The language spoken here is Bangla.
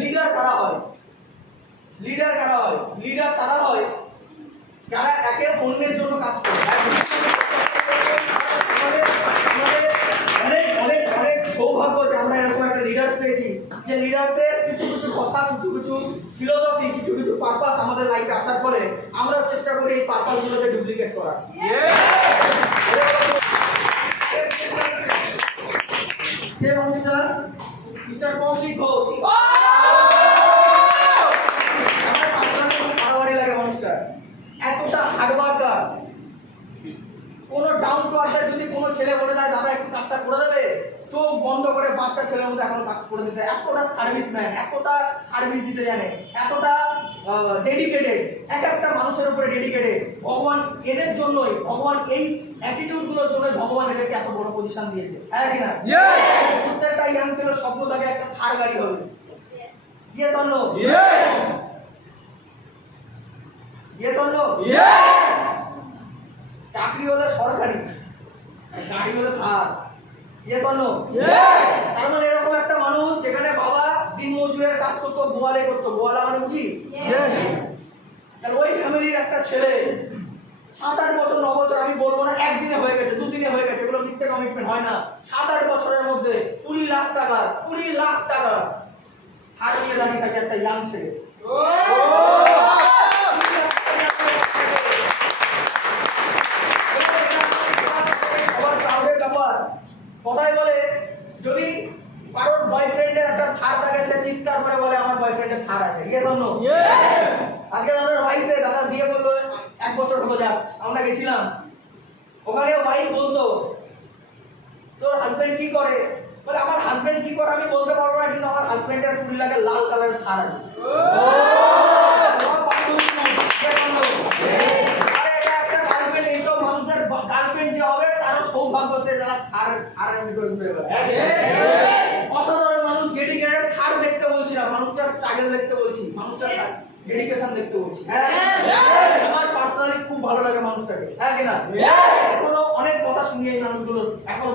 লিডার কারা হয়? লিডার কারা হয়? লিডার তারা হয় যারা একে অন্যের জন্য কাজ করে। অনেক অনেক অনেক সৌভাগ্য যে আমরা এরকম একটা লিডার পেয়েছি, যে লিডার্সের কিছু কিছু কথা, কিছু কিছু ফিলোসফি, কিছু কিছু পারপাস আমাদের লাইফে আসার পরে আমরা চেষ্টা করি এই পারপাসগুলোকে ডুপ্লিকেট করার। কে মিস্টার মিস্টার কৌশিক ঘোষ। আমার পার্সোনালি খুব মারামারি লাগে মানুষটা, এতটা হার্ডওয়ার্কার। কোনো ডাউন টু আর্থের যদি কোনো ছেলে বলে দেয় দাদা একটু কাজটা করে দেবে, চোখ বন্ধ করে বাচ্চা ছেলের মধ্যে এখনো কাজ করে দিতে, এতটা সার্ভিসম্যান, এতটা সার্ভিস দিতে জানে, এতটা ডেডিকেটেড, এক একটা মানুষের উপরে ডেডিকেটেড। ভগবান এদের জন্যই, ভগবান এই অ্যাটিটিউড গুলোর জন্য ভগবান এদেরকে এত বড় পজিশন দিয়েছে, হ্যাঁ কিনা? প্রত্যেকটা ইয়াং ছেলের স্বপ্ন থাকে একটা থার গাড়ি হবে। Yes or no? Yes or no? চাকরি হলে সরকারি, গাড়ি হলে থার। Yes or no? তার মানে এরকম একটা মানুষ যেখানে বাবা দিন মজুরের কাজ করতো, গোয়ালে করতো, গোয়ালা মানে বুঝি? তাহলে ওই ফ্যামিলির একটা ছেলে 7-8 বছর 9 বছর, আমি বলবো না একদিনে হয়ে গেছে, দুদিনে হয়ে গেছে, এগুলো মিথ্যে কমিটমেন্ট হয় না। 7-8 বছরের মধ্যে 20 লাখ টাকা থার নিয়ে দাঁড়িয়ে থাকে একটা ইয়াং ছেলে। কথাই বলে যদি কারোর বয়ফ্রেন্ডের একটা থার থাকে, সে চিৎকার করে বলে আমার বয়ফ্রেন্ডের থার আছে। Yes or no? আজকে দাদার ওয়াইফে, দাদার বিয়ে করলো 1 বছর হলো জাস্ট, আমরা গেছিলাম ওখানে, ওয়াইফ বলতো তোর হাজবেন্ড কি করে? বলে আমার হাজবেন্ড কি করে আমি বলতে পারবো না, কিন্তু আমার হাজবেন্ডের 20 লাখের লাল কালারের থার আছে। অসাধারণ মানুষ, ডেডিকেটেড। থার দেখতে বলছি না, মানুষটার স্ট্রাগল দেখতে বলছি, মানুষটার ডেডিকেশন দেখতে বলছি। আমার পার্সোনালি খুব ভালো লাগে মানুষটাকে, হ্যাঁ কিনা? এখনো অনেক কথা শুনি এই মানুষগুলোর, এখনো